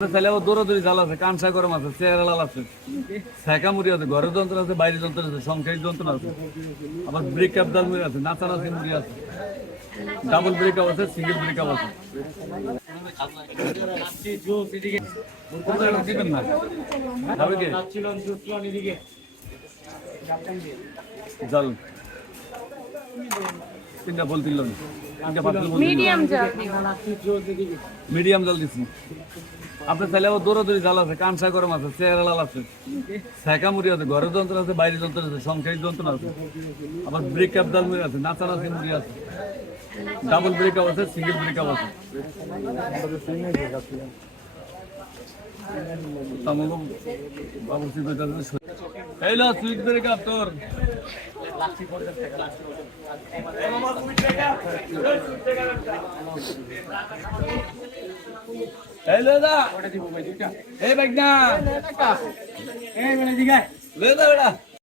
তাহলে আবার দৌড়াদৌড়ি জাল আছে, কানসা গরম আছে, চেহারা লাল আছে, ছ্যাঁকা মুড়ি আছে, ঘরের যন্ত্র আছে, বাইরের যন্ত্র আছে, সংসারিক যন্ত্র আছে, আবার ব্রেক আপ জাল মুড়ি আছে, নাচান আছে, মুড়ি আছে, ডাবল ব্রেক আপ আছে, সিঙ্গেল ব্রেক আপ আছে। দিবেন না খাবে কে জাল তিনটা বল দিল মিডিয়াম জাল দিচ্ছি। আপনার চাইলে আবার দৌড়াদৌড়ি জাল আছে, কানসা গরম আছে, চেহারা লাল আছে, ছ্যাঁকা মুড়ি আছে, ঘরের যন্ত্র আছে, বাইরের যন্ত্র আছে, সংসারিক যন্ত্র আছে, আবার ব্রেক আপ জাল মুড়ি আছে, নাচান আছে, মুড়ি আছে, ডাবল ব্রেক আপ আছে, সিঙ্গেল ব্রেক আপ আছে। এই লো সুইট ব্রেক আপ তোর এই লো দা এই বাইক না এই মানে দিঘায় লে দা বেটা